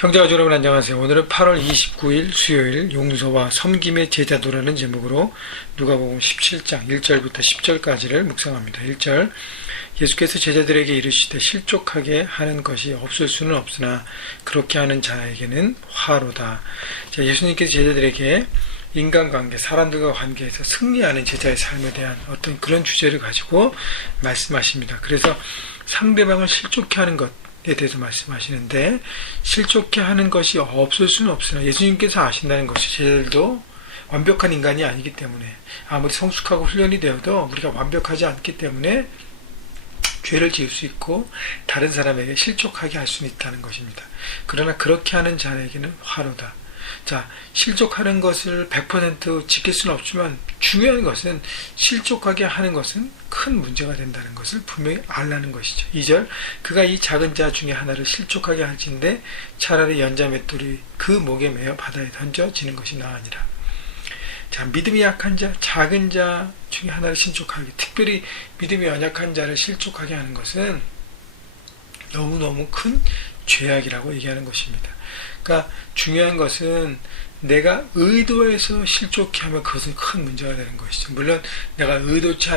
형제가족 여러분 안녕하세요. 오늘은 8월 29일 수요일 용서와 섬김의 제자도라는 제목으로 누가복음 17장 1절부터 10절까지를 묵상합니다. 1절 예수께서 제자들에게 이르시되 실족하게 하는 것이 없을 수는 없으나 그렇게 하는 자에게는 화로다. 자, 예수님께서 제자들에게 인간관계, 사람들과 관계에서 승리하는 제자의 삶에 대한 어떤 그런 주제를 가지고 말씀하십니다. 그래서 상대방을 실족해 하는 것에 대해서 말씀하시는데, 실족해 하는 것이 없을 수는 없으나 예수님께서 아신다는 것이 제자들도 완벽한 인간이 아니기 때문에, 아무리 성숙하고 훈련이 되어도 우리가 완벽하지 않기 때문에 죄를 지을 수 있고 다른 사람에게 실족하게 할 수는 있다는 것입니다. 그러나 그렇게 하는 자에게는 화로다. 자, 실족하는 것을 100% 지킬 수는 없지만 중요한 것은 실족하게 하는 것은 큰 문제가 된다는 것을 분명히 알라는 것이죠. 2절 그가 이 작은 자 중에 하나를 실족하게 할진대 차라리 연자맷돌이 그 목에 매어 바다에 던져지는 것이 나으니라. 자, 믿음이 약한 자, 작은 자 중에 하나를 실족하게, 특별히 믿음이 연약한 자를 실족하게 하는 것은 너무너무 큰 죄악이라고 얘기하는 것입니다. 그러니까 중요한 것은 내가 의도해서 실족해 하면 그것은 큰 문제가 되는 것이죠. 물론 내가 의도치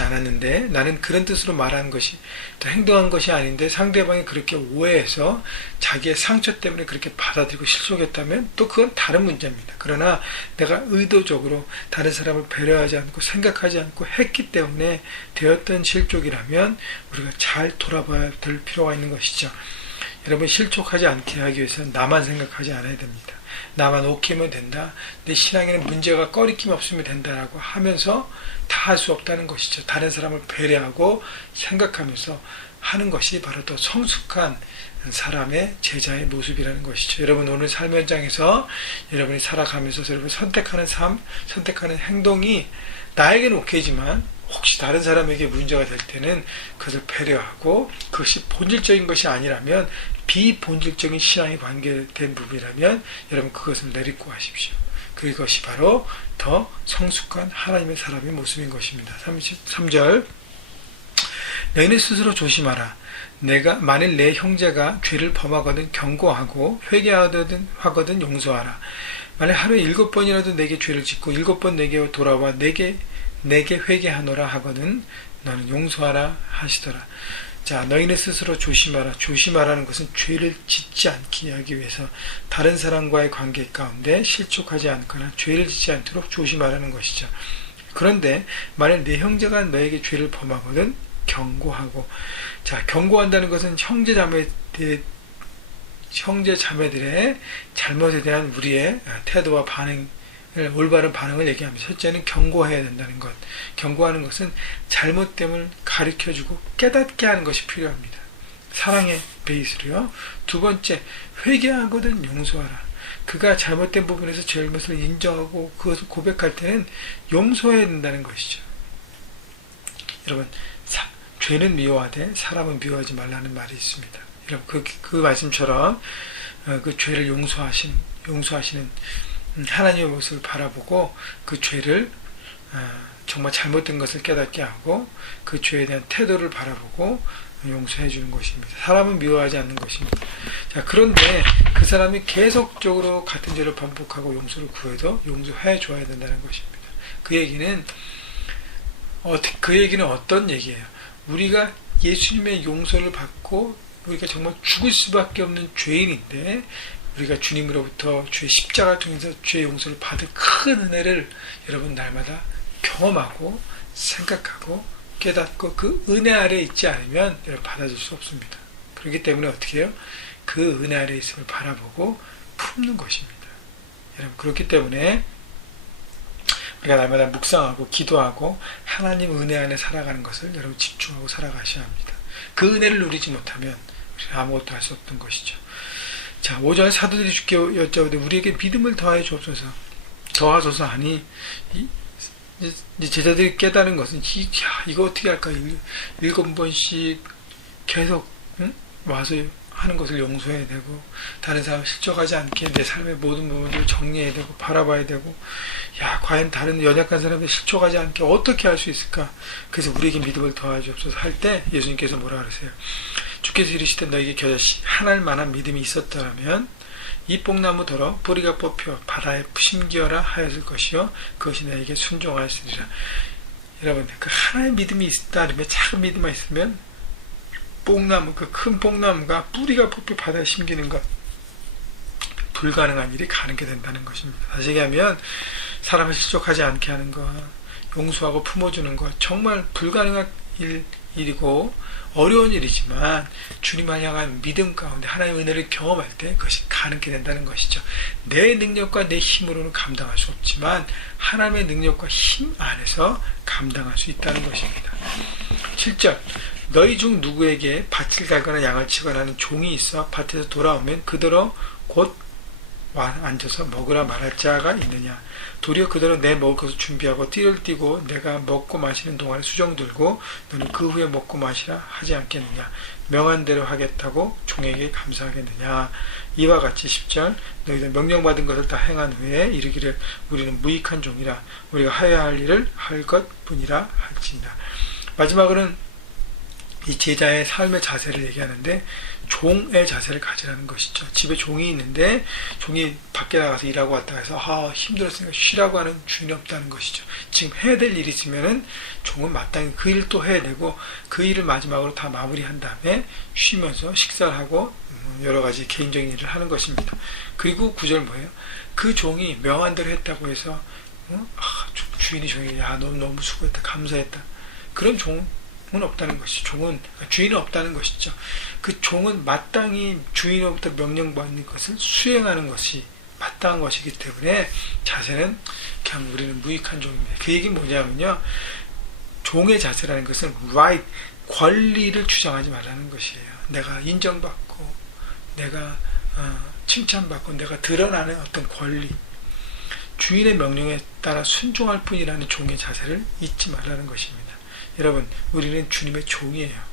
않았는데 나는 그런 뜻으로 말하는 것이, 또 행동한 것이 아닌데 상대방이 그렇게 오해해서 자기의 상처 때문에 그렇게 받아들이고 실족했다면 또 그건 다른 문제입니다. 그러나 내가 의도적으로 다른 사람을 배려하지 않고 생각하지 않고 했기 때문에 되었던 실족이라면 우리가 잘 돌아봐야 될 필요가 있는 것이죠. 여러분, 실족하지 않게 하기 위해서는 나만 생각하지 않아야 됩니다. 나만 오케이면 된다, 내 신앙에는 문제가 꺼리낌 없으면 된다라고 하면서 다 할 수 없다는 것이죠. 다른 사람을 배려하고 생각하면서 하는 것이 바로 또 성숙한 사람의 제자의 모습이라는 것이죠. 여러분, 오늘 삶 현장에서 여러분이 살아가면서 여러분 선택하는 삶, 선택하는 행동이 나에게는 오케이지만 혹시 다른 사람에게 문제가 될 때는 그것을 배려하고, 그것이 본질적인 것이 아니라면, 비본질적인 신앙에 관계된 부분이라면 여러분 그것을 내딛고 하십시오. 그것이 바로 더 성숙한 하나님의 사람의 모습인 것입니다. 3절 너희는 스스로 조심하라. 만일 내 형제가 죄를 범하거든 경고하고 회개하거든 용서하라. 만일 하루에 7번이라도 내게 죄를 짓고 7번 내게 돌아와 내게 회개하노라 하거든 너는 용서하라 하시더라. 자, 너희는 스스로 조심하라. 조심하라는 것은 죄를 짓지 않게 하기 위해서 다른 사람과의 관계 가운데 실족하지 않거나 죄를 짓지 않도록 조심하라는 것이죠. 그런데 만일 내 형제가 너에게 죄를 범하거든 경고하고, 자, 경고한다는 것은 형제 자매들의 잘못에 대한 우리의 태도와 올바른 반응을 얘기하면서, 첫째는 경고해야 된다는 것. 경고하는 것은 잘못됨을 가르쳐주고 깨닫게 하는 것이 필요합니다. 사랑의 베이스로요. 두 번째, 회개하거든 용서하라. 그가 잘못된 부분에서 잘못을 인정하고 그것을 고백할 때는 용서해야 된다는 것이죠. 여러분, 죄는 미워하되 사람은 미워하지 말라는 말이 있습니다. 여러분, 그 말씀처럼 그 죄를 용서하시는 하나님의 모습을 바라보고 그 죄를 정말 잘못된 것을 깨닫게 하고 그 죄에 대한 태도를 바라보고 용서해 주는 것입니다. 사람은 미워하지 않는 것입니다. 자, 그런데 그 사람이 계속적으로 같은 죄를 반복하고 용서를 구해도 용서해 줘야 된다는 것입니다. 그 얘기는 어떤 얘기예요? 우리가 예수님의 용서를 받고 우리가 정말 죽을 수밖에 없는 죄인인데, 우리가 주님으로부터 주의 십자가 통해서 주의 용서를 받은 큰 은혜를 여러분 날마다 경험하고 생각하고 깨닫고 그 은혜 아래에 있지 않으면 여러분 받아줄 수 없습니다. 그렇기 때문에 어떻게 해요? 그 은혜 아래에 있음을 바라보고 품는 것입니다. 여러분, 그렇기 때문에 우리가 날마다 묵상하고 기도하고 하나님 은혜 안에 살아가는 것을 여러분 집중하고 살아가셔야 합니다. 그 은혜를 누리지 못하면 아무것도 할 수 없던 것이죠. 자, 5절 사도들이 주께 여쭤보되 우리에게 믿음을 더하여 주옵소서. 더하소서 하니 이 제자들이 깨달은 것은 이거 어떻게 할까? 7번씩 계속 와서 하는 것을 용서해야 되고, 다른 사람 실족하지 않게 내 삶의 모든 부분들을 정리해야 되고 바라봐야 되고, 과연 다른 연약한 사람들 실족하지 않게 어떻게 할 수 있을까? 그래서 우리에게 믿음을 더하여 주옵소서 할 때 예수님께서 뭐라 그러세요? 주께서 이르시되 너에게 겨자씨 하나일 만한 믿음이 있었더라면 이 뽕나무더러 뿌리가 뽑혀 바다에 심기어라 하였을 것이요 그것이 너에게 순종하였으리라. 여러분, 그 하나의 믿음이 있다면, 작은 믿음만 있으면 뽕나무, 그 큰 뽕나무가 뿌리가 뽑혀 바다에 심기는 것, 불가능한 일이 가능하게 된다는 것입니다. 다시 얘기하면 사람을 실족하지 않게 하는 것, 용서하고 품어주는 것, 정말 불가능한 일이고 어려운 일이지만 주님을 향한 믿음 가운데 하나님의 은혜를 경험할 때 그것이 가능하게 된다는 것이죠. 내 능력과 내 힘으로는 감당할 수 없지만 하나님의 능력과 힘 안에서 감당할 수 있다는 것입니다. 7절 너희 중 누구에게 밭을 갈거나 양을 치거나 하는 종이 있어 밭에서 돌아오면 그대로 곧 앉아서 먹으라 말할 자가 있느냐. 도리어 그대로 내 먹을 것을 준비하고 띠를 띠고 내가 먹고 마시는 동안에 수정 들고 너는 그 후에 먹고 마시라 하지 않겠느냐. 명한 대로 하겠다고 종에게 감사하겠느냐. 이와 같이 10절 너희들 명령받은 것을 다 행한 후에 이르기를 우리는 무익한 종이라 우리가 하여야 할 일을 할 것뿐이라 할지니라. 마지막으로는 이 제자의 삶의 자세를 얘기하는데 종의 자세를 가지라는 것이죠. 집에 종이 있는데 종이 밖에 나가서 일하고 왔다 해서 힘들었으니까 쉬라고 하는 주인이 없다는 것이죠. 지금 해야 될 일이 있으면은 종은 마땅히 그 일을 또 해야 되고 그 일을 마지막으로 다 마무리한 다음에 쉬면서 식사를 하고 여러 가지 개인적인 일을 하는 것입니다. 그리고 9절 뭐예요? 그 종이 명한 대로 했다고 해서 주인이 종이 너무 수고했다 감사했다 그런 종은 없다는 것이죠. 종은 주인은 없다는 것이죠. 그 종은 마땅히 주인으로부터 명령받는 것을 수행하는 것이 마땅한 것이기 때문에 자세는 그냥 우리는 무익한 종입니다. 그 얘기는 뭐냐면요, 종의 자세라는 것은 right, 권리를 주장하지 말라는 것이에요. 내가 인정받고 내가 칭찬받고 내가 드러나는 어떤 권리, 주인의 명령에 따라 순종할 뿐이라는 종의 자세를 잊지 말라는 것입니다. 여러분, 우리는 주님의 종이에요.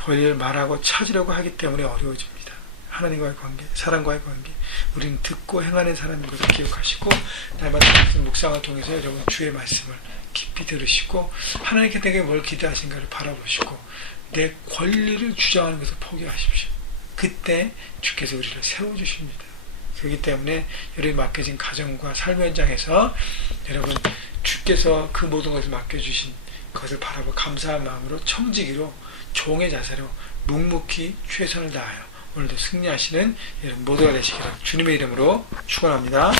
권리를 말하고 찾으려고 하기 때문에 어려워집니다. 하나님과의 관계, 사람과의 관계, 우리는 듣고 행하는 사람인 것을 기억하시고 날마다 말씀 묵상을 통해서 여러분 주의 말씀을 깊이 들으시고 하나님께 내게 뭘 기대하신가를 바라보시고 내 권리를 주장하는 것을 포기하십시오. 그때 주께서 우리를 세워주십니다. 그렇기 때문에 여러분이 맡겨진 가정과 삶의 현장에서 여러분 주께서 그 모든 것을 맡겨주신 그것을 바라보고 감사한 마음으로 청지기로 종의 자세로 묵묵히 최선을 다하여 오늘도 승리하시는 여러분 모두가 되시기를 주님의 이름으로 축원합니다.